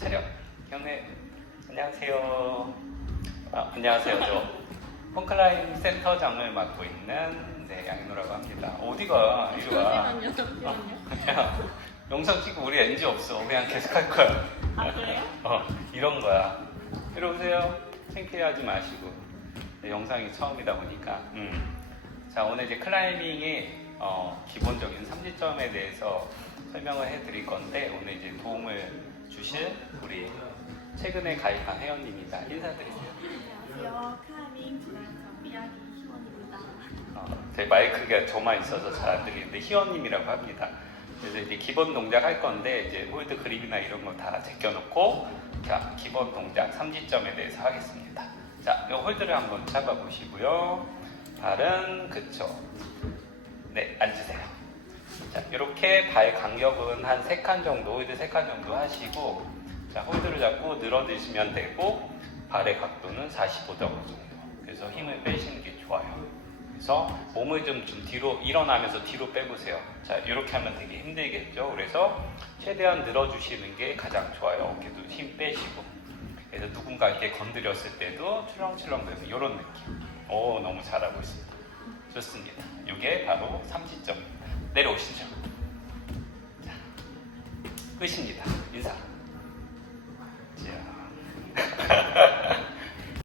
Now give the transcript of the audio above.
차렷. 경례. 안녕하세요. 아, 안녕하세요. 저 펑클라인 센터장을 맡고 있는 네, 양인호라고 합니다. 어디가? 이리 와. 잠시만요, 잠시만요. 그냥 영상 찍고 우리 NG 없어. 그냥 계속 할 거야. 아, 그래요? 어, 이런 거야. 이리 오세요. 창피하지 마시고. 네, 영상이 처음이다 보니까. 음. 자, 오늘 이제 클라이밍의 어, 기본적인 삼지점에 대해서 설명을 해드릴 건데, 오늘 이제 도움을 주실 우리 최근에 가입한 회원님이다. 인사드리세요. 안녕하세요. 클라이밍 진행자 삐약이 희원입니다. 어, 제 마이크가 저만 있어서 잘 안 들리는데 희원님이라고 합니다. 그래서 이제 기본 동작 할 건데 이제 홀드 그립이나 이런 거 다 제껴놓고 자 기본 동작 삼지점에 대해서 하겠습니다. 자, 이 홀드를 한번 잡아 보시고요. 발은 그쵸. 네, 앉으세요. 자, 이렇게 발 간격은 한 3칸 정도, 홀드 3칸 정도 하시고 자, 홀드를 잡고 늘어드시면 되고 발의 각도는 45도 정도. 그래서 힘을 빼시는 게 좋아요. 그래서 몸을 좀, 좀 뒤로 일어나면서 뒤로 빼보세요. 자, 이렇게 하면 되게 힘들겠죠. 그래서 최대한 늘어주시는 게 가장 좋아요. 어깨도 힘 빼시고. 그래서 누군가 이렇게 건드렸을 때도 출렁출렁 되는 이런 느낌. 오, 너무 잘하고 있습니다. 좋습니다. 이게 바로 삼지 끝입니다. 인사.